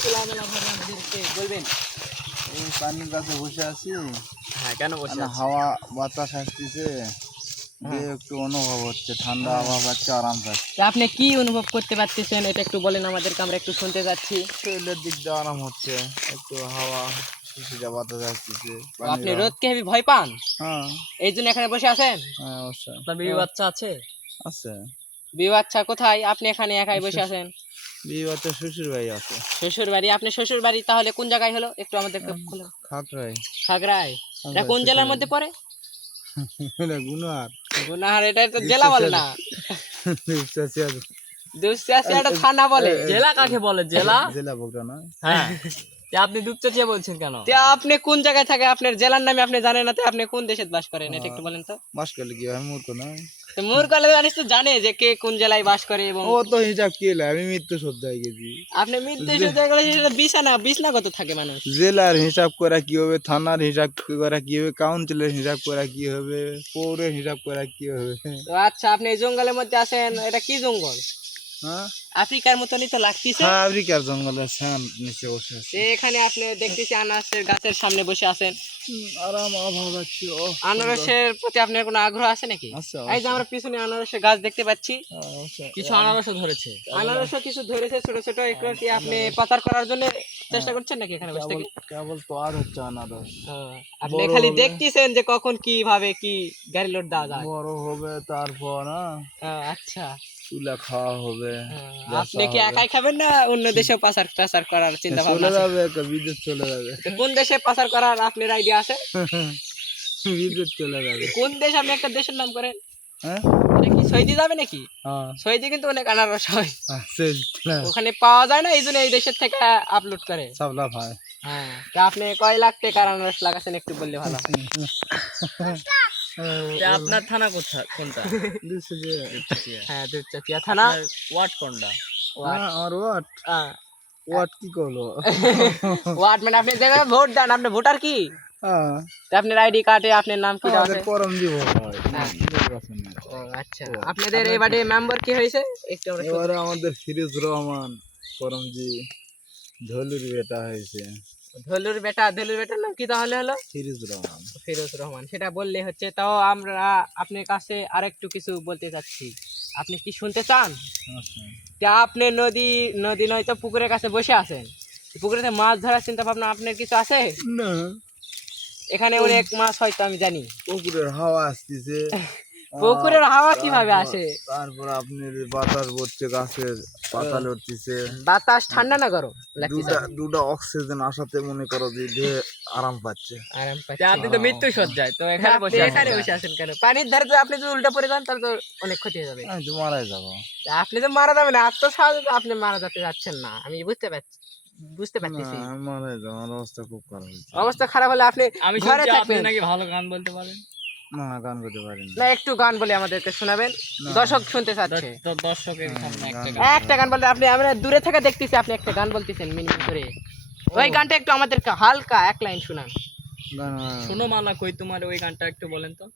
খোলামেলা আমাদেরকে বলবেন। এই পানির কাছে বসে আছি। হ্যাঁ কেন বসে মানে হাওয়া বাতাস আসতেছে। দিয়ে একটু অনুভব হচ্ছে ঠান্ডা হাওয়া পাচ্ছে আরাম পাচ্ছে। তা আপনি কি অনুভব করতে পারতেছেন? এটা একটু বলেন আমাদেরকে আমরা একটু শুনতে যাচ্ছি। শরীরের দিক দিয়ে আরাম হচ্ছে একটু হাওয়া বাতাস আসতেছে তো আপনি পানির রোদকে হেবি ভয় পান? হ্যাঁ। এই জন্য এখানে বসে আছেন? হ্যাঁ অবশ্যই। আপনার বিবি বাচ্চা আছে? আছে। বিবি বাচ্চা কোথায়? আপনি এখানে একাই বসে আছেন। বিয়ে বাচ্চা শ্বশুর ভাই আছে। শ্বশুর বাড়ি আপনি শ্বশুর বাড়ি তাহলে কোন জায়গায় হলো? একটু আমাদেরকে খুলে খাগড়ায় এটা কোন জেলার মধ্যে পড়ে? গুনার গুনাহার এটা তো জেলা বলে না। চাষি আছে। থানা বলে। জেলা কাকে বলে? জেলা? জেলা বকরা না। হ্যাঁ। তা আপনি দুপচাচিয়া বলছেন কেন? তে আপনি কোন জায়গায় থাকে? আপনার জেলার নামে আপনি জানেন না? তো আপনি কোন দেশে বাস করেন? এটা একটু বলেন তো। বাস করলে কি হয়? মূর্খ না তো মোর কলেজ মানুষ তো জানে যে কে কোন জেলায় বাস করে এবং ও তো হিসাব কি হলো? আমি মৃত্যু সত্যি হয়ে গেছি। আপনি মৃত্যু সেটা বিছানা বিছনা কত থাকে মানুষ? জেলার হিসাব করা কি হবে? থানার হিসাব করা কি হবে? কাউন্সিলের হিসাব করা কি হবে? পৌরের হিসাব করা কি হবে? তো আচ্ছা আপনি এই জঙ্গলের মধ্যে আছেন এটা কি জঙ্গল? আফ্রিকার মতনই তো লাগতেছে। হ্যাঁ, আফ্রিকার জঙ্গলে শ্যাম নিচে বসে আছে। এখানে আপনি দেখতেছি আনারসের গাছের সামনে বসে আছেন। আরাম অভাব আছে আনারসের প্রতি আপনার কোনো আগ্রহ আছে নাকি? আচ্ছা এই যে আমরা পিছনে আনারসের গাছ দেখতে পাচ্ছি। কিছু আনারসও ধরেছে। আনারসও কিছু ধরেছে ছোট ছোট একটু আপনি পাচার করার জন্য। চেষ্টা করছেন নাকি এখানে বসে থেকে? কেবল তো আর হচ্ছে আনারস হ্যাঁ, আপনি খালি দেখতেছেন যে কখন কীভাবে কি গাড়ি লোড দেওয়া যায়। বড় হবে তারপর না হ্যাঁ, আচ্ছা। চুলা খাওয়া হবে হ্যাঁ, আপনি কি একাই খাবেন না অন্য দেশেও পাচার টাচার করার চিন্তা ভাবনা আছে? যাবে বিদ্যুৎ চলে যাবে। কোন দেশে পাচার করার আপনার আইডিয়া আছে? বিদ্যুৎ চলে যাবে। কোন দেশ আপনি একটা দেশের নাম করেন? হ্যাঁ? কি সৌদি যাবে নাকি? হ্যাঁ। সৌদি কিন্তু অনেক আনারস হয়। ওখানে পাওয়া যায় না এই জন্য এই দেশের থেকে আপলোড করে। সাবলা ভাই হ্যাঁ। তা আপনি কয় লাখ টাকার আনারস লাগাচ্ছেন একটু বললে ভালো হয়। আপনার থানা কোথায় কোনটা? হ্যাঁ দুপচাচিয়া থানা। ওয়াট কোনটা? হ্যাঁ, আমার ওয়াট হ্যাঁ। ওয়াট কি করল ওয়ার্ড মানে আপনি যেভাবে ভোট দেন আপনি ভোটার কি? হ্যাঁ আপনার আইডি কার্ডে আপনার নাম কি আছে? করম দিব হয় হ্যাঁ। আচ্ছা। আপনাদের এবারে মেম্বার কি হয়েছে? একটু এবারে আমাদের ফিরোজ রহমান করমজি ধলুর বেটা হয়েছে। ধলুর বেটা ধলুর বেটার নাম কি তাহলে হলো? ফিরোজ রহমান। ফিরোজ রহমান সেটা বললে হচ্ছে তাও আমরা আপনার কাছে আরেকটু কিছু বলতে চাচ্ছি। আপনি কি শুনতে চান? আচ্ছা। যে আপনি নদী নদী নয়তো পুকুরের কাছে বসে আছেন। পুকুরেতে মাছ ধরার চিন্তা ভাবনা আপনার কিছু আছে? না। এখানে অনেক মাছ হয়তো আমি জানি। পুকুরের হাওয়া আসতেছে। পুকুরের হাওয়া কীভাবে আসে? তারপর আপনার বাতাস পড়ছে গাছের পাতা লড়তেছে বাতাস ঠান্ডা না করো দুটা দুটা অক্সিজেন আসাতে মনে করো যে দেহে আরাম পাচ্ছে। আরাম পাচ্ছি। আপনি তো মৃত্যু সজ্জায় তো এখানে বসে এখানে বসে আছেন কেন? পানির ধারে তো আপনি যদি উল্টা পড়ে যান তাহলে তো অনেক ক্ষতি হয়ে যাবে। আমি তো মারাই যাব। আপনি তো মারা যাবেন আর তো সাহায্য আপনি মারা যেতে যাচ্ছেন না আমি বুঝতে পারছি। বুঝতে পারতেছি। না, আমি আমার অবস্থা খুব খারাপ হয়েছে। অবস্থা খারাপ হলে আপনি আমি ঘরে থাকবেন। নাকি ভালো গান বলতে পারেন। না গান করতে পারি না। একটু গান বলে আমাদেরকে শোনাবেন। দর্শক শুনতে চাচ্ছে। তো দর্শকের সামনে একটা গান। একটা গান বলতে আপনি আমরা দূরে থেকে দেখতেছি আপনি একটা গান বলতেছেন মিনিমাম করে। ওই গানটা একটু আমাদেরকে হালকা এক লাইন শোনান। শোনো মালা কই তোমার ওই গানটা একটু বলেন তো।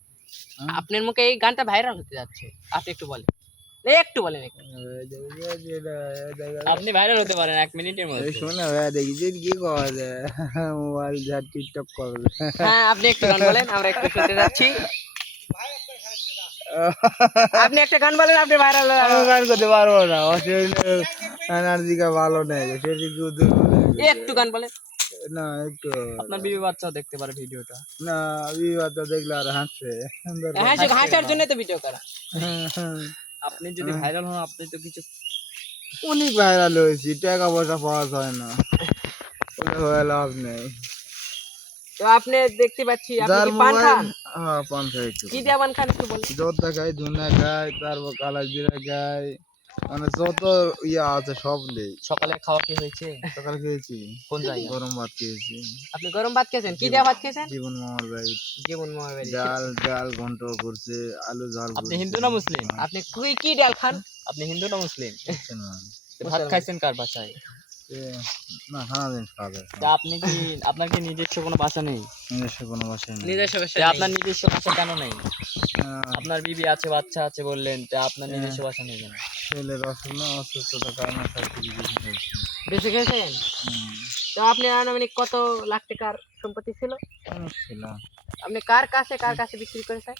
আপনার মুখে এই গানটা ভাইরাল হতে যাচ্ছে। আপনি একটু বলেন। একটু বলেন আপনি ভাইরাল হতে পারেন এক মিনিটের মধ্যে। শোনা ভাই দেখি যে কি করা যায়। মোবাইল যা টিকটক করবে। হ্যাঁ আপনি একটু গান বলেন আমরা একটু শুনতে যাচ্ছি। আপনি একটা গান বলেন আপনি ভাইরাল আমি গান করতে পারব না অস্ট্রেলিয়ার এনার্জিকা ভালো নেই সেটি দুধ একটু গান বলেন। না একটু। আপনার বিবি বাচ্চা দেখতে পারে ভিডিওটা। না বিবাদ দেখলে আর হাসছে হ্যাঁ হাসার জন্য তো ভিডিও করা। আপনি যদি ভাইরাল হন আপনি তো কিছু অনেক ভাইরাল হয়েছি টাকা পয়সা পাওয়া যায় না। ওটা হয়ে লাভ নেই। তো আপনি দেখতে পাচ্ছি আপনি যার কি পান মোবাইল খান? হ্যাঁ পান খাই একটু। কি দিয়ে পান খান একটু বলেন। জর্দা খাই ধুনা খাই তারপর কালা জিরা খাই। মানে যত ইয়া আছে সব নেই সকালে খাওয়া কি হয়েছে? সকালে খেয়েছি কোন জায়গায়? গরম ভাত খেয়েছি। আপনি গরম ভাত খেয়েছেন? কি দিয়ে ভাত খেয়েছেন? জীবন মামার ভাই। জীবন মহাবাড়ি ডাল ডাল ঘন্ট করছে আলু ঝাল আপনি। হিন্দু না মুসলিম? আপনি কি কি ডাল খান? আপনি হিন্দু না মুসলিম? ভাত খাইছেন কার বাসায়? না খানা জিনিস খাওয়া যায় তা আপনি কি আপনার কি নিজস্ব কোনো বাসা নেই? নিজস্ব কোনো নেই। আপনার নিজস্ব বাসা কেন নেই? আহ, আপনার বিবি আছে বাচ্চা আছে বললেন তা আপনার হ্যাঁ। নিজস্ব বাসা নেই কেন? ছেলের অসুখ অসুস্থতার কারণে সব কিছু কিছু হয়েছে। বেশি খেয়েছেন হুম, তো আপনি আনুমানিক কত লাখ টাকার সম্পত্তি ছিল? অনেক ছিল। আপনি কার কাছে কার কাছে বিক্রি করেছেন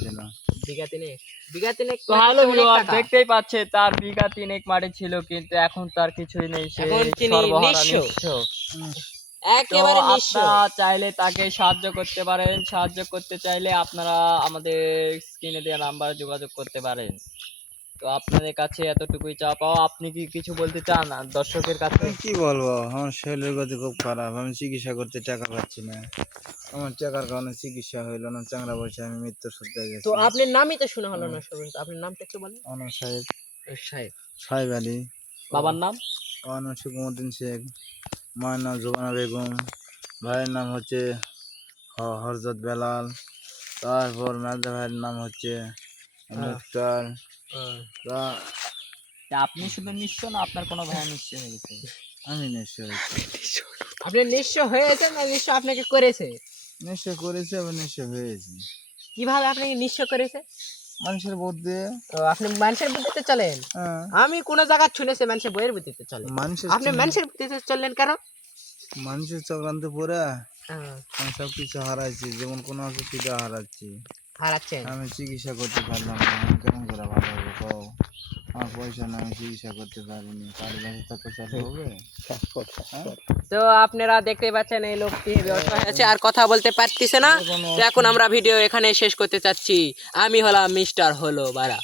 ছিল বিঘা তিনে বিঘা তিনে তো ভিউয়ার দেখতেই পাচ্ছে তার বিঘা তিনেক মাটি ছিল কিন্তু এখন তার কিছুই নেই সে সর্বহারা নিঃস্ব। একেবারে নিঃস্ব। আপনারা চাইলে তাকে সাহায্য করতে পারেন সাহায্য করতে চাইলে আপনারা আমাদের স্ক্রিনে দেওয়া নাম্বারে যোগাযোগ করতে পারেন। তো আপনাদের কাছে এতটুকুই চা পাওয়া। আপনি কি কিছু বলতে চান? আর দর্শকের কাছে? আমি কি বলব? আমার শরীরের গতি খুব খারাপ। আমি চিকিৎসা করতে টাকা পাচ্ছি না। আমার টাকার কারণে চিকিৎসা হইল না চাংরা বলছে আমি মৃত্যুর সত্যি গেছি। তো আপনার নামই তো শোনা হলো না সবেন আপনার নামটা একটু বলেন। অনর সাহেব। সাহেব। সাহেব আলী। বাবার নাম? আমার সুকুমুদ্দিন শেখ। মায়ের নাম জোবানা বেগম। ভাইয়ের নাম হচ্ছে হ- হরজত বেলাল। তারপর মেজা ভাইয়ের নাম হচ্ছে তা আপনি শুধু নিঃস্ব না আপনার কোনো ভাই নিঃস্ব হয়ে গেছে? আমি নিশ্চয় আপনি নিঃস্ব হয়েছে না নিঃস্ব আপনাকে করেছে? নিশ্চয় করেছি আবার নিশ্চয় হয়েছি কীভাবে আপনাকে নিঃস্ব করেছে? মানুষের বুদ্ধি তো আপনি মানুষের বুদ্ধিতে চলেন। হ্যাঁ। আমি কোন জায়গা শুনেছি মানুষের বইয়ের বুদ্ধিতে চলে। মানুষের আপনি মানুষের বুদ্ধিতে চললেন কেন? মানুষের চক্রান্ত পরে হ্যাঁ, আমি সব কিছু হারাইছি যেমন কোনো অসুবিধা হারাচ্ছি। হারাচ্ছেন? আমি চিকিৎসা করতে পারলাম না। আমি কেমন করে ভালো হবে কও? আমার পয়সা না আমি চিকিৎসা করতে পারিনি। কার কাছে তো পয়সা হবে হ্যাঁ? তো আপনারা দেখতে পাচ্ছেন এই লোকটি ব্যবসায় আছে আর কথা বলতে পারতেছে না। তো এখন আমরা ভিডিও এখানে শেষ করতে চাচ্ছি। আমি হলাম মিস্টার হলো বারা।